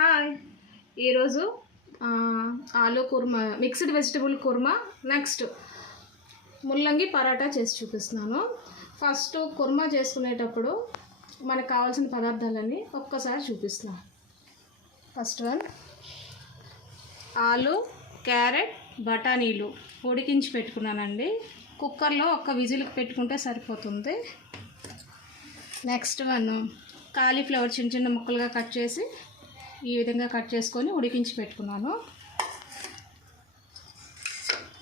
Hi, ఈరోజు aloo kurma, mixed vegetable kurma, next ముల్లంగి పరాటా చేసి చూపిస్తున్నాను. ఫస్ట్ కుర్మా చేసుకునేటప్పుడు మనకు కావాల్సిన పదార్థాలన్నీ ఒక్కసారి చూపిస్తున్నాను. ఫస్ట్ వన్, ఆలు, క్యారెట్, బఠానీలు ఉడికించి పెట్టుకున్నానండి. కుక్కర్లో ఒక్క విజిల్కి పెట్టుకుంటే సరిపోతుంది. నెక్స్ట్ వన్, కాలీఫ్లవర్ చిన్న చిన్న ముక్కలుగా కట్ చేసి ఈ విధంగా కట్ చేసుకొని ఉడికించి పెట్టుకున్నాను.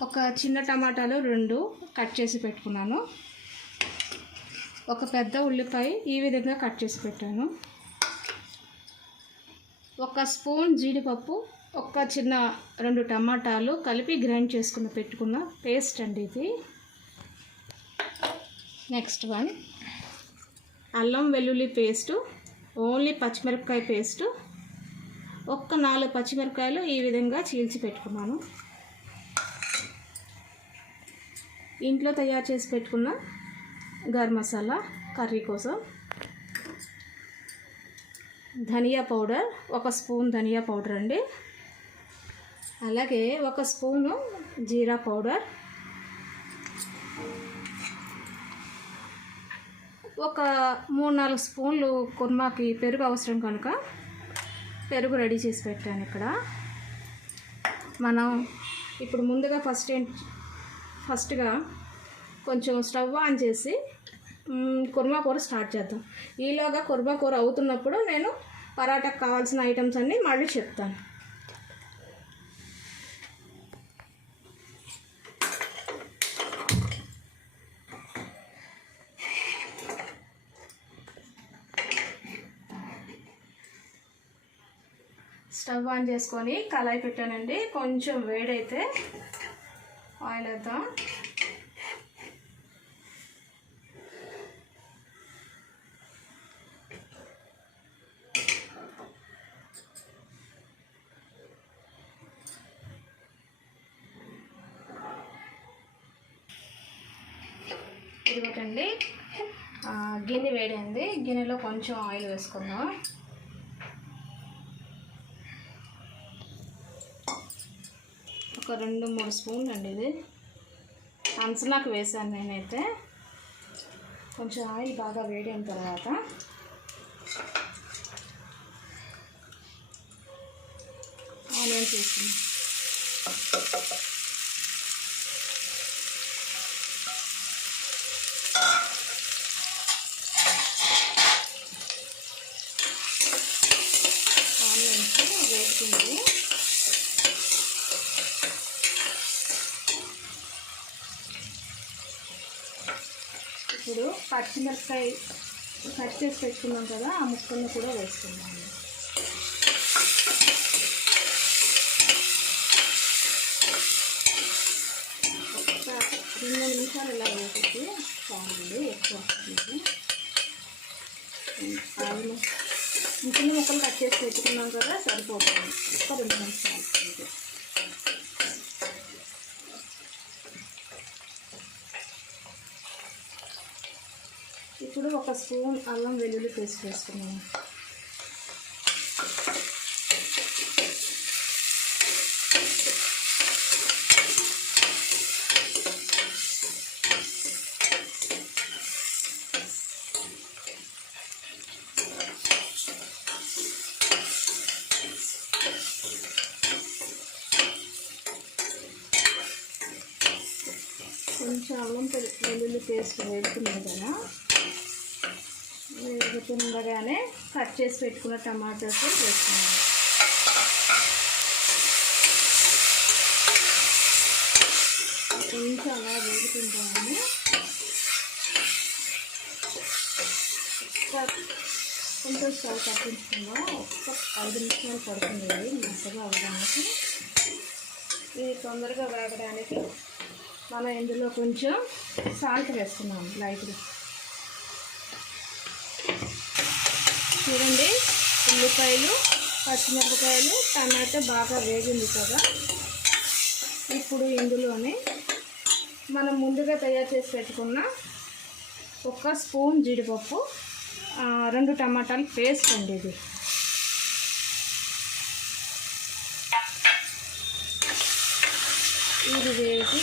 ఒక చిన్న టమాటాలు 2 కట్ చేసి పెట్టుకున్నాను. ఒక పెద్ద ఉల్లిపాయ ఈ విధంగా కట్ చేసి పెట్టాను. ఒక స్పూన్ జీడిపప్పు, ఒక చిన్న 2 టమాటాలు కలిపి గ్రైండ్ చేసుకుని పెట్టుకున్న పేస్ట్ అండి ఇది. నెక్స్ట్ వన్, అల్లం వెల్లుల్లి పేస్టు, ఓన్లీ పచ్చిమిరపకాయ పేస్టు, ఒక్క 4 పచ్చిమిరపకాయలు ఈ విధంగా చీల్చి పెట్టుకున్నాను. ఇంట్లో తయారు చేసి పెట్టుకున్న గరం మసాలా కర్రీ కోసం, ధనియా పౌడర్, 1 స్పూన్ ధనియా పౌడర్ అండి. అలాగే 1 స్పూను జీరా పౌడర్, ఒక 3-4 స్పూన్లు కుర్మాకి పెరుగు అవసరం కనుక పెరుగు రెడీ చేసి పెట్టాను ఇక్కడ. మనం ఇప్పుడు ముందుగా ఫస్ట్గా కొంచెం స్టవ్ ఆన్ చేసి కుర్మా కూర స్టార్ట్ చేద్దాం. ఈలోగా కుర్మా కూర అవుతున్నప్పుడు నేను పరాటాకు కావాల్సిన ఐటమ్స్ అన్నీ మళ్ళీ చెప్తాను. స్టవ్ ఆన్ చేసుకొని కళాయి పెట్టానండి. కొంచెం వేడైతే ఆయిల్ వేద్దాం. ఇదిగోటండి, గిన్నె వేడైంది. గిన్నెలో కొంచెం ఆయిల్ వేసుకుందాం. ఒక 2-3 స్పూన్లు అండి. ఇది అంచనాకు వేసాను నేనైతే. కొంచెం ఆయిల్ బాగా వేడి అయిన తర్వాత ఆనియన్స్ వేసుకున్నాను. ఆనియన్స్ వేసుకుంది. ఇప్పుడు పచ్చిమిరపకాయ కట్ చేసి పెట్టుకున్నాం కదా, ఆ ముక్కలను కూడా వేసుకున్నాము. ఒక 2 నిమిషాలు ఇలా వేసేసి బాగుంది. ఎక్కువ చిన్న ముక్కలు కట్ చేసి పెట్టుకున్నాం కదా, సరిపోతుంది. ఒక 2 నిమిషాలు. ఇప్పుడు 1 స్పూన్ అల్లం వెల్లుల్లి పేస్ట్ వేసుకున్నాను. కొంచెం అల్లం వెల్లుల్లి పేస్ట్ వేసుకున్నాం కదా, వేగుతుండగానే కట్ చేసి పెట్టుకున్న టమాటాస్ వేసుకున్నాను. కొంచెం అలా వేగుతుంటాము. కొంచెం స్టవ్ తప్పించుకుందాం. ఒక 5 నిమిషాలు పడుతుంది మెత్తగా అవ్వడానికి. ఇది తొందరగా వేగడానికి మనం ఇందులో కొంచెం సాల్ట్ వేసుకున్నాము లైట్గా. చూడండి, ఉల్లిపాయలు, పచ్చిమిరపకాయలు, టమాటా బాగా వేగింది కదా. ఇప్పుడు ఇందులోనే మనం ముందుగా తయారు చేసి పెట్టుకున్న 1 స్పూన్ జీడిపప్పు, 2 టమాటాలు పేస్ట్ అండి ఇది.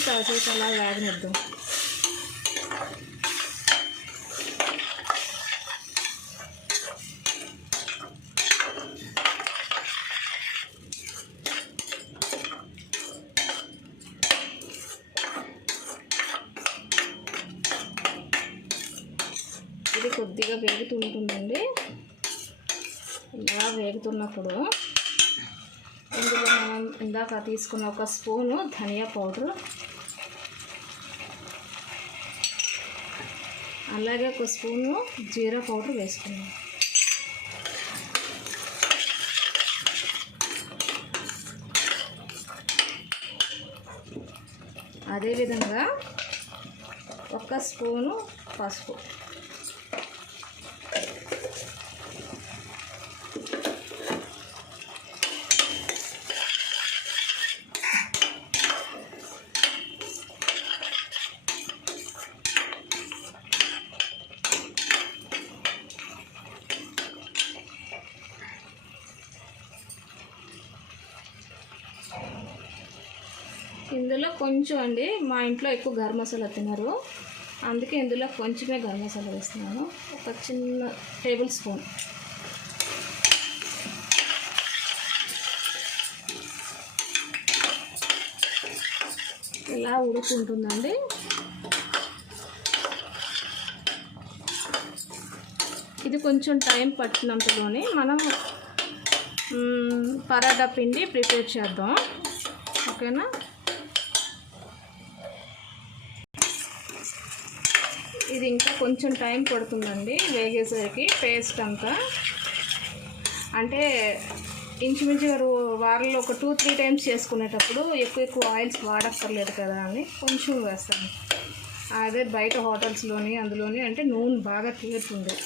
కాసేపు అలా వేగనిద్దాం. ఇది కొద్దిగా వేగుతుంటుందండి. ఇలా వేగుతున్నప్పుడు ఇందులో మనం ఇందాక తీసుకున్న ఒక స్పూను ధనియా పౌడర్, అలాగే ఒక స్పూను జీరా పౌడర్ వేసుకున్నాం. అదేవిధంగా ఒక స్పూను పసుపు, ఇందులో కొంచెం అండి, మా ఇంట్లో ఎక్కువ గరం మసాలా తినరు, అందుకే ఇందులో కొంచెమే గరం మసాలా వేస్తున్నాను. ఒక చిన్న టేబుల్ స్పూన్. ఇలా ఉడుకుంటుందండి. ఇది కొంచెం టైం పట్టినంతలోనే మనం పరాటా పిండి ప్రిపేర్ చేద్దాం. ఓకేనా? ఇది ఇంకా కొంచెం టైం పడుతుందండి వేగేసరికి. పేస్ట్ అంతా అంటే ఇంచుమించుగా వారంలో ఒక 2-3 టైమ్స్ చేసుకునేటప్పుడు ఎక్కువ ఆయిల్స్ వాడక్కర్లేదు కదా అని కొంచెం వేస్తాను. అదే బయట హోటల్స్లోని అందులోని అంటే నూనె బాగా తీరుతుంది.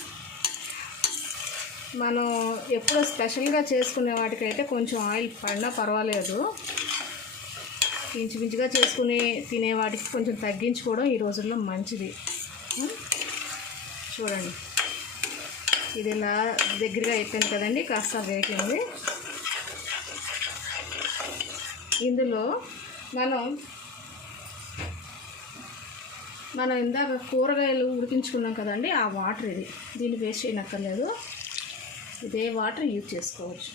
మనం ఎప్పుడో స్పెషల్గా చేసుకునే వాటికైతే కొంచెం ఆయిల్ పడినా పర్వాలేదు. ఇంచుమించుగా చేసుకుని తినే వాటికి కొంచెం తగ్గించుకోవడం ఈ రోజుల్లో మంచిది. చూడండి, ఇది ఇలా దగ్గరగా అయిపోయింది కదండి, కాస్త వేగింది. ఇందులో మనం ఇందాక కూరగాయలు ఉడికించుకున్నాం కదండి, ఆ వాటర్ ఇది. దీన్ని వేస్ట్ చేయనక్కర్లేదు, ఇదే వాటర్ యూజ్ చేసుకోవచ్చు.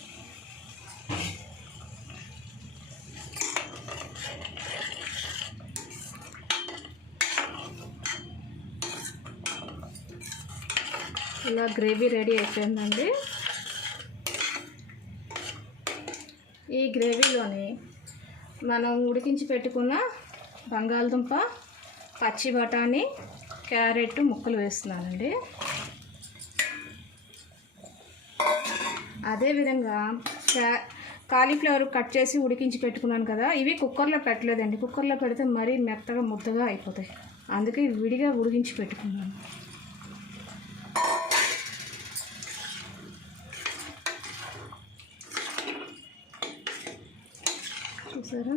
ఇలా గ్రేవీ రెడీ అయిపోయిందండి. ఈ గ్రేవీలోని మనం ఉడికించి పెట్టుకున్న బంగాళదుంప, పచ్చి బఠానీ, క్యారెట్ ముక్కలు వేస్తున్నానండి. అదేవిధంగా కాలీఫ్లవర్ కట్ చేసి ఉడికించి పెట్టుకున్నాను కదా, ఇవి కుక్కర్లో పెట్టలేదండి. కుక్కర్లో పెడితే మరీ మెత్తగా ముద్దగా అయిపోతాయి, అందుకే విడిగా ఉడికించి పెట్టుకున్నాను. చూసారా?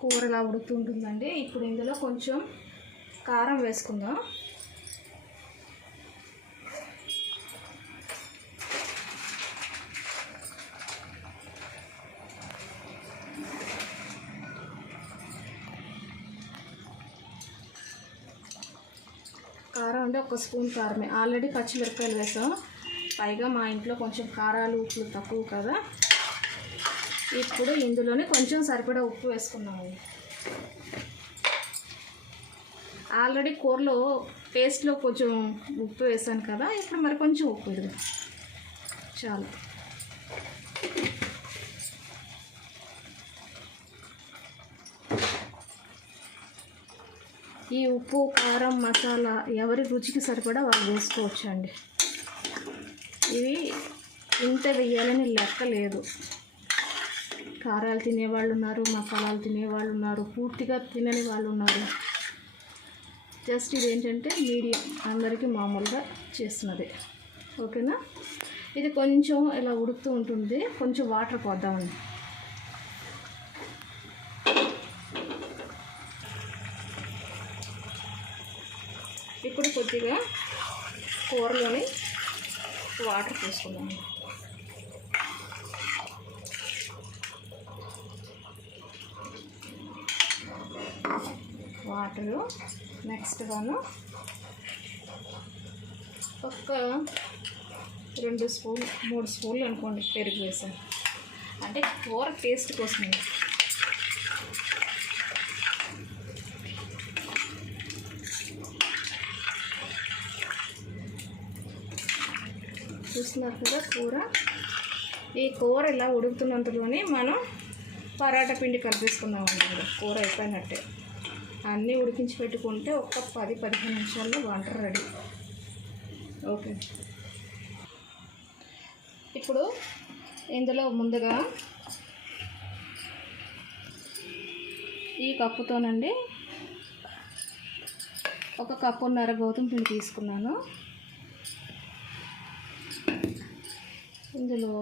కూర ఇలా ఉడుకుతుంటుందండి. ఇప్పుడు ఇందులో కొంచెం కారం వేసుకుందాం. కారం అంటే ఒక స్పూన్ కారమే, ఆల్రెడీ పచ్చిమిరపకాయలు వేసాం. పైగా మా ఇంట్లో కొంచెం కారాలు ఉప్పులు తక్కువ కదా. ఇప్పుడు ఇందులోనే కొంచెం సరిపడా ఉప్పు వేసుకున్నాము. ఆల్రెడీ కూరలో పేస్ట్లో కొంచెం ఉప్పు వేసాను కదా, ఇప్పుడు మరి కొంచెం ఉప్పు ఇది చాలు. ఈ ఉప్పు, కారం, మసాలా ఎవరి రుచికి సరిపడా వాళ్ళు వేసుకోవచ్చు అండి. ఇవి ఇంత వేయాలని లెక్క లేదు. కారాలు తినేవాళ్ళు ఉన్నారు, మసాలాలు తినేవాళ్ళు ఉన్నారు, పూర్తిగా తినని వాళ్ళు ఉన్నారు. జస్ట్ ఇదేంటంటే మీడియం, అందరికీ మామూలుగా చేస్తున్నది. ఓకేనా? ఇది కొంచెం ఇలా ఉడుకుతూ ఉంటుంది, కొంచెం వాటర్ పోద్దామండి. కొద్దిగా కూరలోని వాటర్ పోసుకున్నాము. వాటరు నెక్స్ట్ గాను ఒక 2 స్పూన్లు 3 స్పూన్లు అనుకోండి పెరుగు వేసాను. అంటే కూర టేస్ట్ కోసం. చూస్తున్నారు కదా కూర. ఈ కూర ఇలా ఉడుకుతున్నంతలోనే మనం పరాటా పిండి కలిపేసుకున్నామండి. కూర అయిపోయినట్టే. అన్నీ ఉడికించి పెట్టుకుంటే ఒక 10-15 నిమిషాల్లో వంట రెడీ. ఓకే, ఇప్పుడు ఇందులో ముందుగా ఈ కప్పుతోనండి 1 కప్పున్నర గోధుమ పిండి తీసుకున్నాను. ఇందులో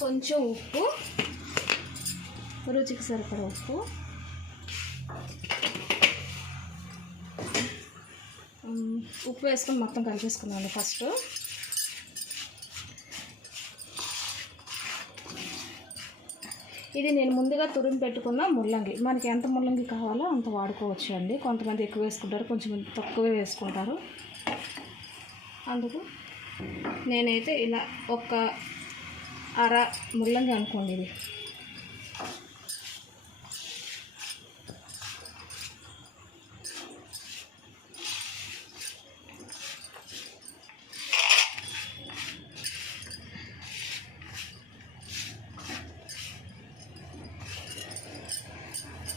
కొంచెం ఉప్పు, రుచికి సరిపడా ఉప్పు, ఉప్పు వేసుకొని మొత్తం కలిపేసుకున్నాను. ఫస్ట్ ఇది నేను ముందుగా తురిమి పెట్టుకున్న ముల్లంగి. మనకి ఎంత ముల్లంగి కావాలో అంత వాడుకోవచ్చు అండి. కొంతమంది ఎక్కువ వేసుకుంటారు, కొంచెం తక్కువే వేసుకుంటారు. అందుకు నేనైతే ఇలా ఒక అర ముల్లంగి అనుకోండి. ఇది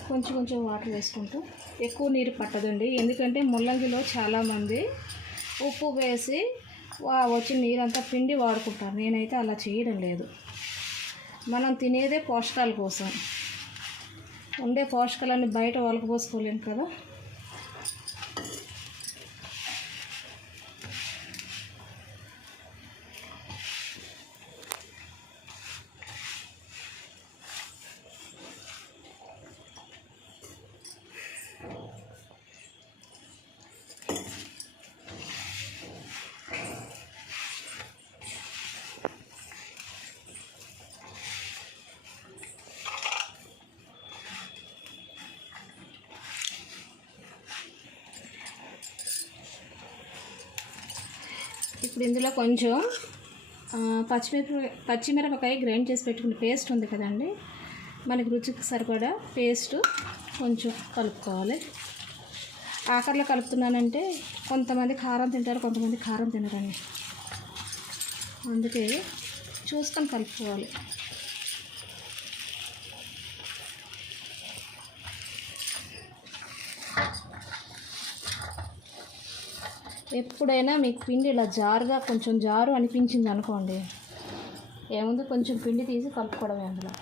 కొంచెం కొంచెం వాటర్ వేసుకుంటూ, ఎక్కువ నీరు పట్టదండి. ఎందుకంటే ముల్లంగిలో చాలామంది ఉప్పు వేసి వచ్చి నీరంతా పిండి వాడుకుంటారు. నేనైతే అలా చేయడం లేదు. మనం తినేదే పోషకాల కోసం. ఉండే పోషకాలన్నీ బయట వలకపోసుకోలేము కదా. ఇప్పుడు ఇందులో కొంచెం పచ్చిమిరపకాయ గ్రైండ్ చేసి పెట్టుకున్న పేస్ట్ ఉంది కదండి, మనకి రుచికి సరిపడా పేస్ట్ కొంచెం కలుపుకోవాలి. ఆఖరిలో కలుపుతున్నానంటే కొంతమంది కారం తింటారు, కొంతమంది కారం తినరండి. అందుకే చూసుకొని కలుపుకోవాలి. ఎప్పుడైనా మీకు పిండి ఇలా జారుగా కొంచెం జారు అనిపించింది అనుకోండి, ఏముంది కొంచెం పిండి తీసి కలుపుకోవడమే. అందులో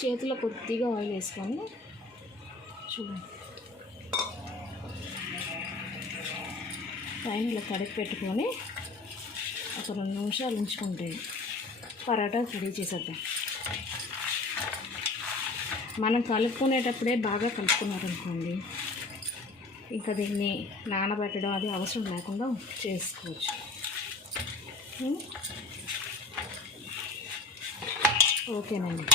చేతిలో కొద్దిగా ఆయిల్ వేసుకొని చూడండి, పైన ఇలా కడిగి పెట్టుకొని ఒక 2 నిమిషాలు ఉంచుకుంటే పరాటా రెడీ చేసేద్దాం. మనం కలుపుకునేటప్పుడే బాగా కలుపుకున్నారనుకోండి, ఇంకా దీన్ని నానబెట్టడం అది అవసరం లేకుండా చేసుకోవచ్చు. ఓకేనండి,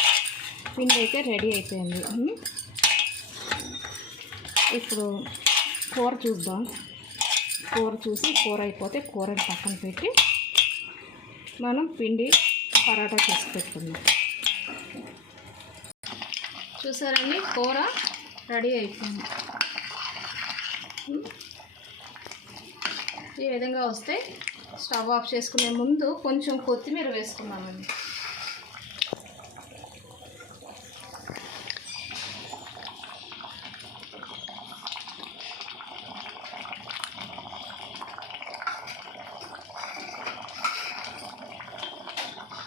పిండి అయితే రెడీ అయిపోయింది. ఇప్పుడు కూర చూద్దాం. కూర చూసి కూర అయిపోతే కూరని పక్కన పెట్టి మనం పిండి పరాటా చేసి పెట్టుకుందాం. చూసారండి, కూర రెడీ అయిపోయింది. ఈ విధంగా వస్తే స్టవ్ ఆఫ్ చేసుకునే ముందు కొంచెం కొత్తిమీర వేసుకున్నామండి.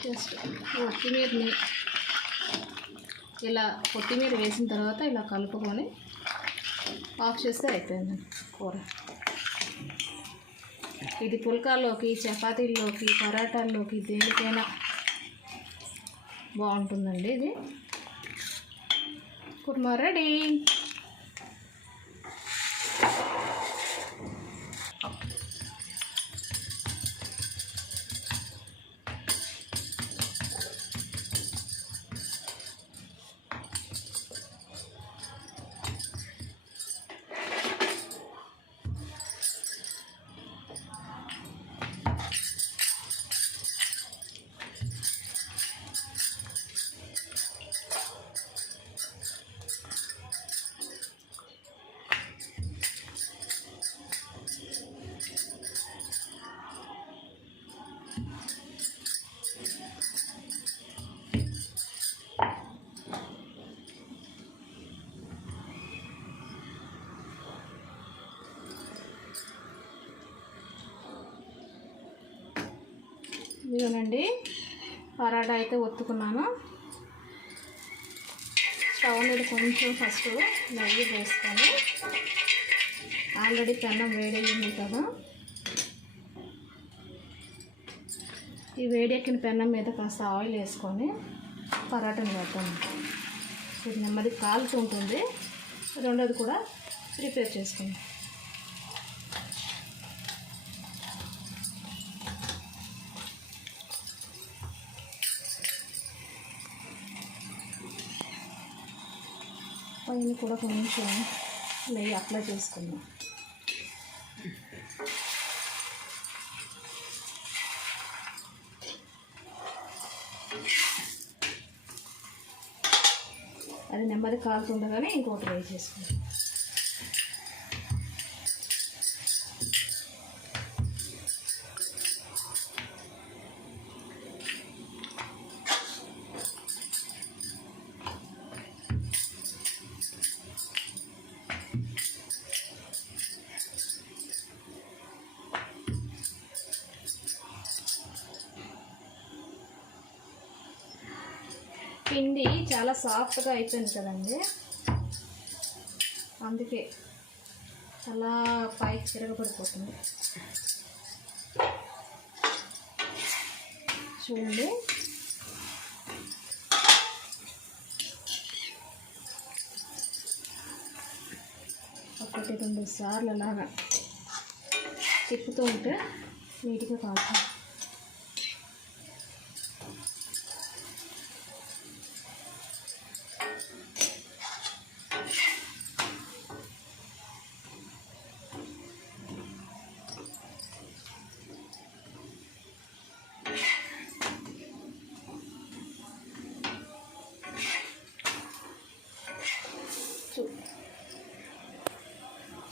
జస్ట్ కొత్తిమీరని ఇలా కొత్తిమీర వేసిన తర్వాత ఇలా కలుపుకొని ఆఫ్ చేస్తే అయిపోయిందండి కూర. ఇది పుల్కాల్లోకి, చపాతీల్లోకి, పరాటాల్లోకి దేనికైనా బాగుంటుందండి. ఇది కుర్మా రెడీ. ఇదిగోనండి పరాటా అయితే ఒత్తుకున్నాను. స్టవ్ మీద కొంచెం ఫస్ట్ నెయ్యి వేసుకొని, ఆల్రెడీ పెన్నం వేడెయ్యింది కదా, ఈ వేడెక్కిన పెన్నం మీద కాస్త ఆయిల్ వేసుకొని పరాటాను వేద్దాము. ఇది నెమ్మది కాలుతూ ఉంటుంది. రెండోది కూడా ప్రిపేర్ చేసుకుందాం. పైన కూడా కొంచెం నెయ్యి అప్లై చేసుకుందాం. అది నెమ్మది కాలుతుండగానే ఇంకోటి వేసి చేసుకుందాం. పిండి చాలా సాఫ్ట్గా అయిపోయింది కదండి, అందుకే చాలా పైకి తిరగబడిపోతుంది. చూడండి, ఒకటి రెండు సార్లు అలాగా తిప్పుతూ ఉంటే నీట్గా కాదు.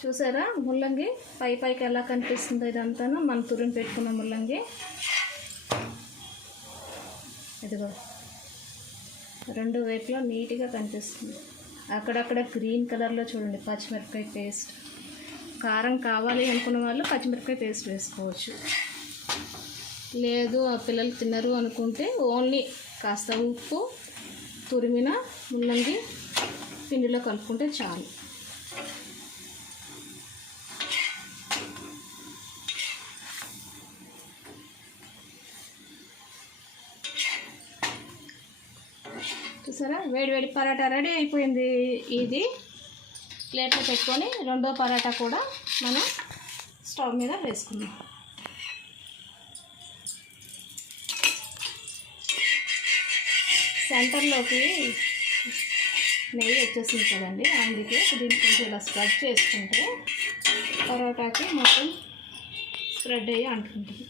చూసారా ముల్లంగి పైకి ఎలా కనిపిస్తుందో? ఇదంతా మనం తురిమి పెట్టుకున్న ముల్లంగి. ఇదిగో రెండు వైపులా నీట్గా కనిపిస్తుంది. అక్కడక్కడ గ్రీన్ కలర్లో చూడండి పచ్చిమిరపకాయ పేస్ట్. కారం కావాలి అనుకున్న వాళ్ళు పచ్చిమిరపకాయ పేస్ట్ వేసుకోవచ్చు. లేదు ఆ పిల్లలు తినరు అనుకుంటే ఓన్లీ కాస్త ఉప్పు, తురిమిన ముల్లంగి పిండిలో కలుపుకుంటే చాలు. చూసారా, వేడి పరాటా రెడీ అయిపోయింది. ఇది ప్లేట్లో పెట్టుకొని రెండో పరాటా కూడా మనం స్టవ్ మీద వేసుకుందాం. సెంటర్లోకి నెయ్యి వచ్చేసింది కదండి, అందుకే దీన్ని కొంచెం ఇలా స్ప్రెడ్ చేసుకుంటే పరోటాకి మొత్తం స్ప్రెడ్ అయ్యి అంటుకుంటుంది.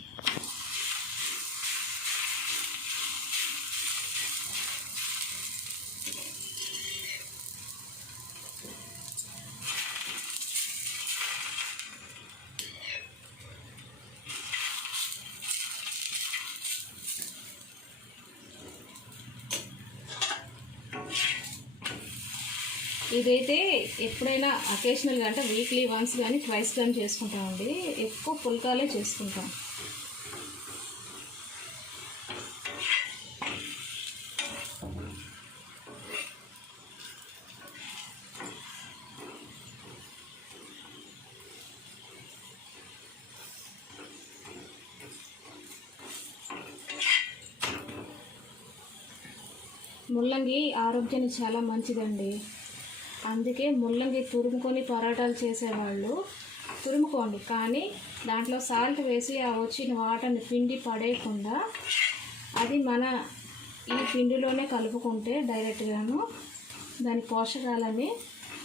ఇదైతే ఎప్పుడైనా అకేషనల్గా అంటే వీక్లీ వన్స్ కానీ ట్వైస్ కానీ చేసుకుంటామండి. ఎక్కువ పుల్కాలే చేసుకుంటాం. ముల్లంగి ఆరోగ్యానికి చాలా మంచిదండి. అందుకే ముల్లంగి తురుముకొని పరాటాలు చేసేవాళ్ళు తురుముకోండి, కానీ దాంట్లో సాల్ట్ వేసి ఆ వచ్చిన వాటర్ని పిండి పడేయకుండా అది మన ఈ పిండిలోనే కలుపుకుంటే డైరెక్ట్గాను దాని పోషకాలన్నీ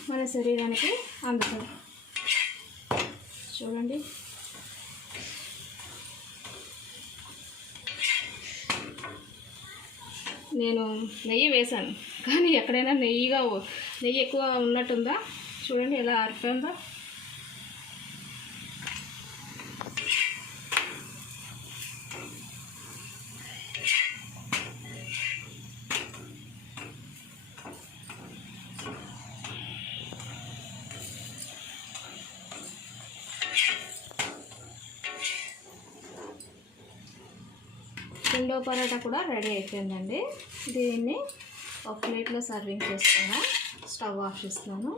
మన శరీరానికి అందుతాయి. చూడండి, నేను నెయ్యి వేసాను, కానీ ఎక్కడైనా నెయ్యి ఎక్కువ ఉన్నట్టుందా? చూడండి ఎలా ఆరిపోయిందో. రెండో పరోటా కూడా రెడీ అయిపోయిందండి. దీన్ని ఒక ప్లేట్లో సర్వింగ్ చేసుకున్నా. స్టవ్ ఆఫ్ చేస్తున్నాను.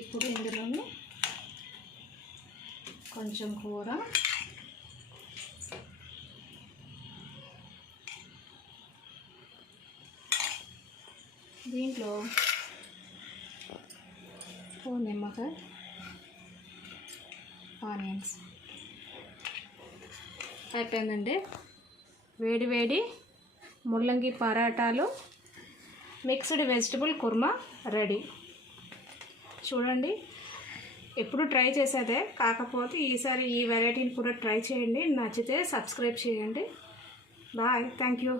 ఇప్పుడు ఇందులోని కొంచెం కూర, దీంట్లో నిమ్మకాయ, ఆనియన్స్ అయిపోయిందండి. వేడి వేడి ముల్లంగి పరాటాలు మిక్స్డ్ వెజిటబుల్ కుర్మా రెడీ. చూడండి, ఎప్పుడు ట్రై చేసేదే, కాకపోతే ఈసారి ఈ వెరైటీని కూడా ట్రై చేయండి. నచ్చితే సబ్స్క్రైబ్ చేయండి. Bye, thank you.